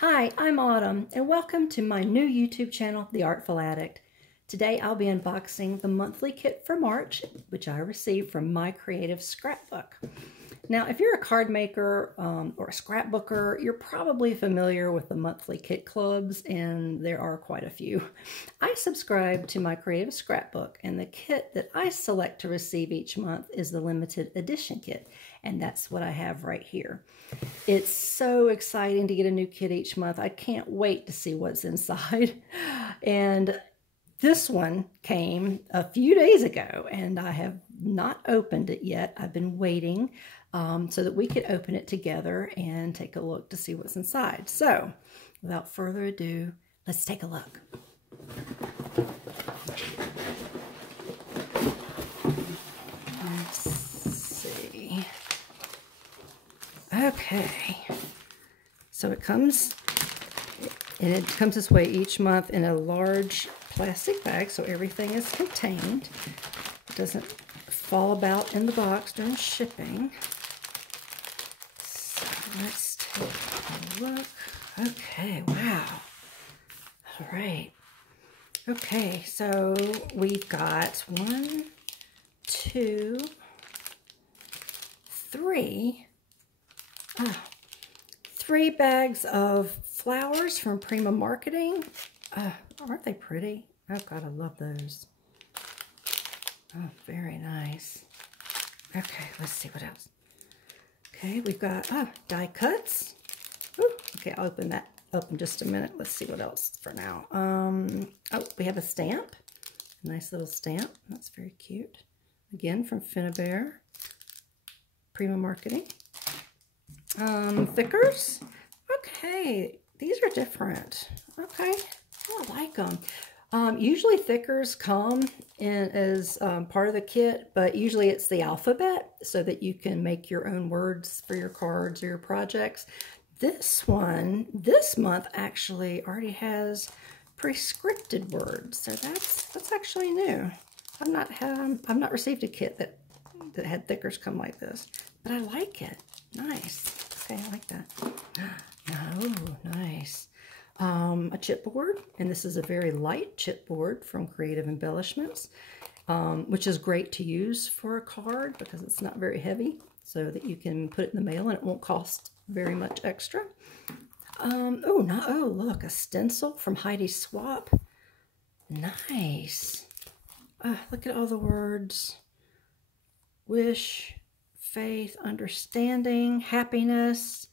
Hi, I'm Autumn, and welcome to my new YouTube channel, The Artful Addict. Today I'll be unboxing the monthly kit for March, which I received from My Creative Scrapbook. Now, if you're a card maker or a scrapbooker, you're probably familiar with the monthly kit clubs, and there are quite a few. I subscribe to My Creative Scrapbook, and the kit that I select to receive each month is the limited edition kit, and that's what I have right here. It's so exciting to get a new kit each month. I can't wait to see what's inside. And this one came a few days ago, and I have not opened it yet. I've been waiting so that we could open it together and take a look to see what's inside. So, without further ado, let's take a look. Let's see. Okay. So it comes this way each month in a large plastic bag, so everything is contained. It doesn't fall about in the box during shipping. So let's take a look. Okay, wow. All right. Okay, so we've got 1, 2, 3. 3 bags of flowers from Prima Marketing. Aren't they pretty? Oh God, I love those. Oh, very nice. Okay, let's see what else. Okay, we've got die cuts. Ooh, okay, I'll open that up in just a minute. Let's see what else for now. Oh, we have a stamp. A nice little stamp. That's very cute. Again, from Finnabair. Prima Marketing. Thickers. Okay, these are different. Okay, I like them. Usually thickers come in as part of the kit, but usually it's the alphabet so that you can make your own words for your cards or your projects. This one, this month actually already has pre-scripted words, so that's actually new. I've not received a kit that had thickers come like this, but I like it. Nice. Okay, I like that. Oh, nice. A chipboard, and this is a very light chipboard from Creative Embellishments, which is great to use for a card because it's not very heavy, so that you can put it in the mail and it won't cost very much extra. Oh, look, a stencil from Heidi Swap. Nice. Look at all the words. Wish, faith, understanding, happiness,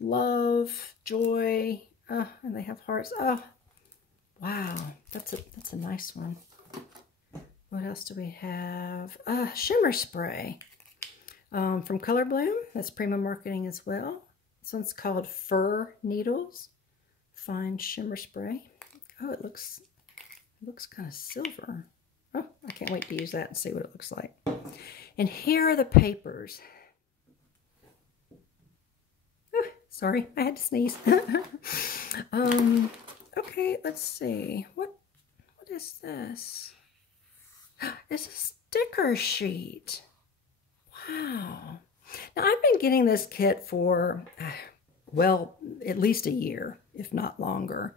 love, joy, and they have hearts. Oh, wow, that's a nice one. What else do we have? Shimmer spray from Color Bloom. That's Prima Marketing as well. This one's called Fir Needles Fine Shimmer Spray. Oh, it looks kind of silver. Oh, I can't wait to use that and see what it looks like. And here are the papers. Ooh, sorry, I had to sneeze. Okay, let's see. What is this? It's a sticker sheet. Wow. Now, I've been getting this kit for, well, at least a year, if not longer.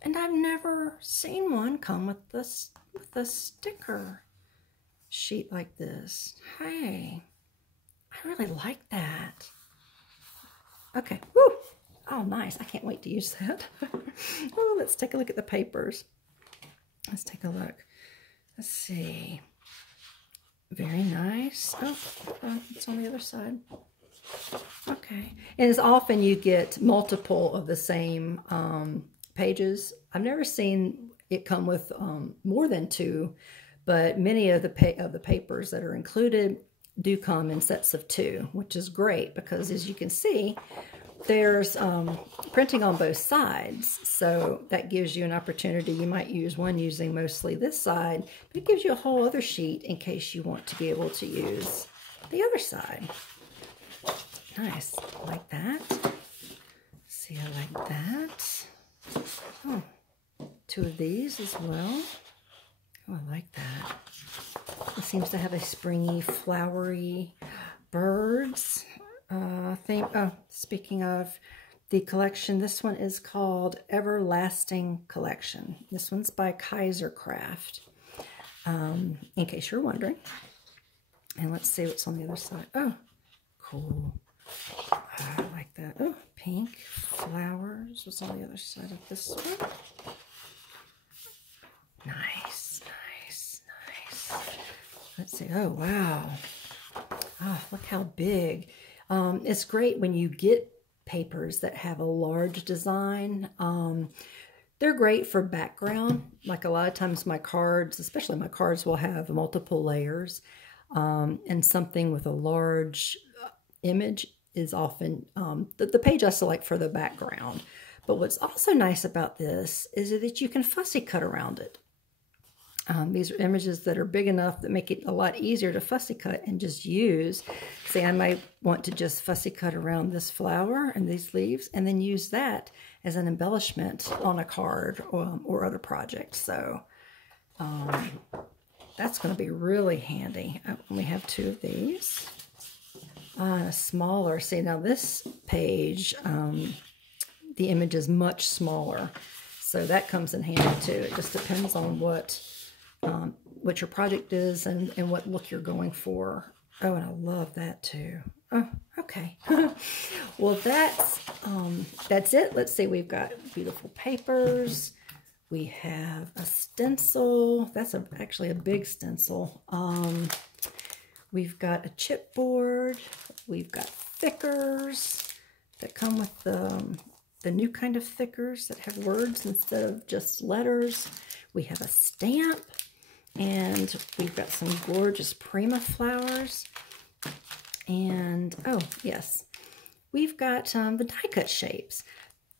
And I've never seen one come with a sticker sheet like this. Hey, I really like that. Okay, woo! Oh, nice. I can't wait to use that. Oh, let's take a look at the papers. Let's take a look. Let's see. Very nice. Oh, it's on the other side. Okay. And as often you get multiple of the same pages. I've never seen it come with more than 2, but many of the papers that are included do come in sets of 2, which is great because, as you can see, there's printing on both sides, so that gives you an opportunity. You might use one using mostly this side, but it gives you a whole other sheet in case you want to be able to use the other side. Nice. I like that. See, I like that. Oh, 2 of these as well. Oh, I like that. It seems to have a springy, flowery birds theme. Oh, speaking of, the collection. This one is called Everlasting Collection. This one's by Kaiser Craft, in case you're wondering. And let's see what's on the other side. Oh, cool. I like that. Oh, pink flowers. What's on the other side of this one? Nice, nice, nice. Let's see. Oh, wow. Oh, look how big. It's great when you get papers that have a large design. They're great for background. Like a lot of times my cards, especially my cards, will have multiple layers. And something with a large image is often the page I select for the background. But what's also nice about this is that you can fussy cut around it. These are images that are big enough that make it a lot easier to fussy cut and just use. See, I might want to just fussy cut around this flower and these leaves and then use that as an embellishment on a card or other project. So that's going to be really handy. We have two of these. Smaller. See, now this page, the image is much smaller. So that comes in handy too. It just depends on what your project is and what look you're going for. Oh, and I love that too. Oh, okay. Well, that's it. Let's see. We've got beautiful papers. We have a stencil. That's actually a big stencil. We've got a chipboard. We've got thickers that come with the new kind of thickers that have words instead of just letters. We have a stamp, and we've got some gorgeous Prima flowers. And, oh, yes, we've got the die cut shapes.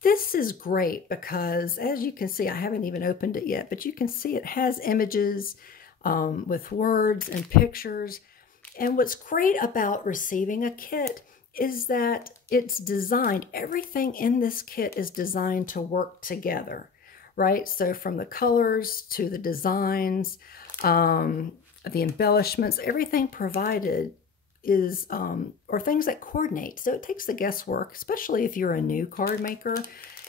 This is great because, as you can see, I haven't even opened it yet, but you can see it has images with words and pictures. And what's great about receiving a kit is that it's designed, everything in this kit is designed to work together, right? So from the colors to the designs, the embellishments, everything provided is, or things that coordinate. So it takes the guesswork, especially if you're a new card maker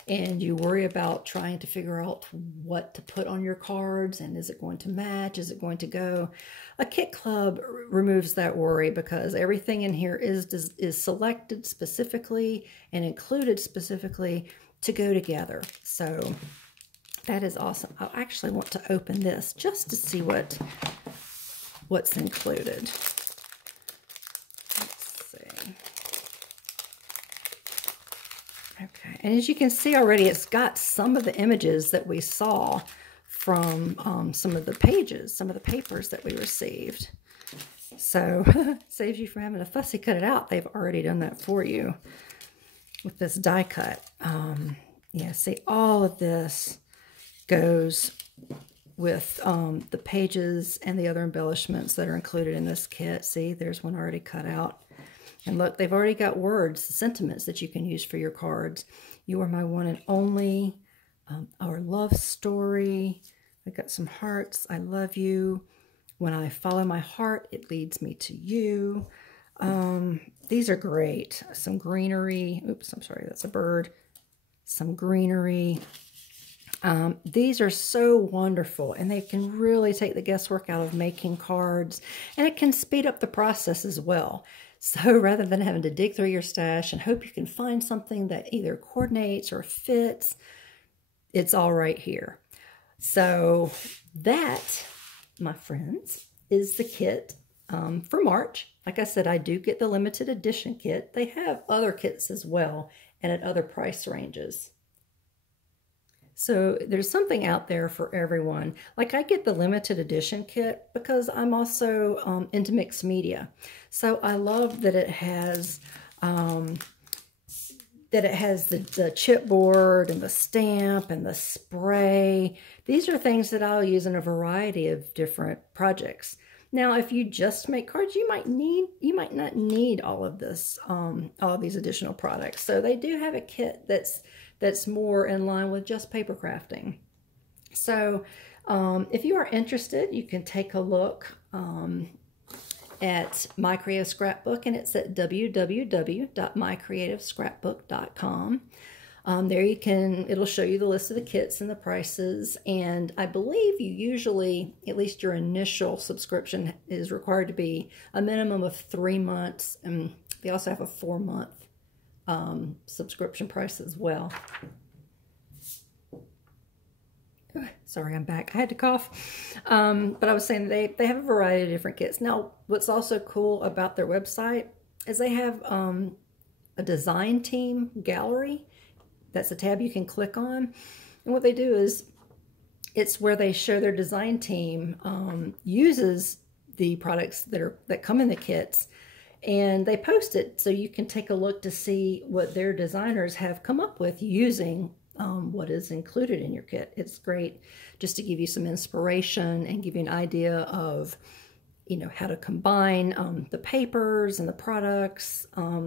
and you worry about trying to figure out what to put on your cards and is it going to match, is it going to go? A kit club removes that worry because everything in here is selected specifically and included specifically to go together. So that is awesome. I actually want to open this just to see what's included. Okay, and as you can see already, it's got some of the images that we saw from some of the pages, some of the papers that we received. So saves you from having to fussy cut it out. They've already done that for you with this die cut. Yeah, see, all of this goes with the pages and the other embellishments that are included in this kit. See, there's one already cut out. And look, they've already got words, sentiments that you can use for your cards. You are my one and only. Our love story. We've got some hearts. I love you. When I follow my heart, it leads me to you. These are great. Some greenery. Oops, I'm sorry, that's a bird. Some greenery. These are so wonderful, and they can really take the guesswork out of making cards, and it can speed up the process as well. So rather than having to dig through your stash and hope you can find something that either coordinates or fits, it's all right here. So that, my friends, is the kit for March. Like I said, I do get the limited edition kit. They have other kits as well and at other price ranges. So there's something out there for everyone. Like I get the limited edition kit because I'm also into mixed media. So I love that it has the chipboard and the stamp and the spray. These are things that I'll use in a variety of different projects. Now, if you just make cards, you might not need all of this, all of these additional products. So they do have a kit that's more in line with just paper crafting. So if you are interested, you can take a look at My Creative Scrapbook, and it's at www.mycreativescrapbook.com. There you can, it'll show you the list of the kits and the prices, and I believe you usually, at least your initial subscription is required to be a minimum of 3 months, and they also have a 4-month subscription price as well. Sorry, I'm back. I had to cough. But I was saying they have a variety of different kits. Now, what's also cool about their website is they have a design team gallery. That's a tab you can click on. And what they do is, it's where they show their design team uses the products that come in the kits, and they post it so you can take a look to see what their designers have come up with using what is included in your kit. It's great just to give you some inspiration and give you an idea of, you know, how to combine the papers and the products,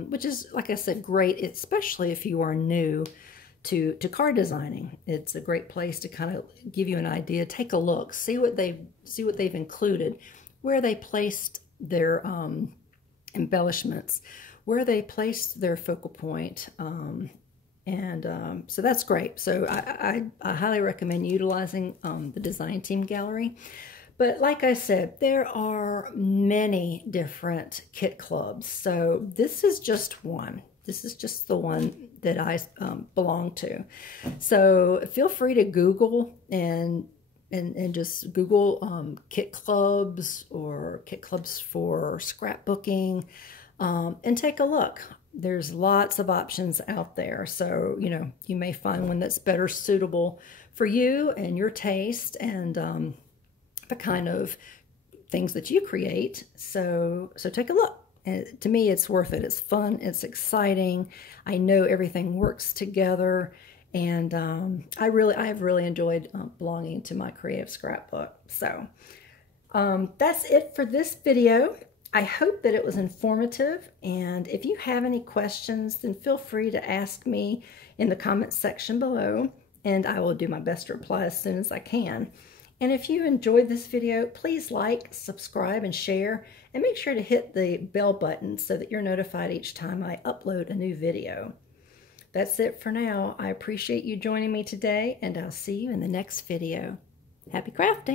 which is, like I said, great, especially if you are new to card designing. It's a great place to kind of give you an idea. Take a look, see what they've included, where they placed their embellishments, where they placed their focal point. So that's great. So I highly recommend utilizing the design team gallery. But like I said, there are many different kit clubs. So this is just one. This is just the one that I belong to. So feel free to Google and just Google kit clubs or kit clubs for scrapbooking, and take a look. There's lots of options out there. So, you know, you may find one that's better suitable for you and your taste and the kind of things that you create. So take a look. And to me, it's worth it. It's fun. It's exciting. I know everything works together. And I have really enjoyed belonging to My Creative Scrapbook. So that's it for this video. I hope that it was informative, and if you have any questions, then feel free to ask me in the comments section below, and I will do my best to reply as soon as I can. And if you enjoyed this video, please like, subscribe, and share, and make sure to hit the bell button so that you're notified each time I upload a new video. That's it for now. I appreciate you joining me today, and I'll see you in the next video. Happy crafting!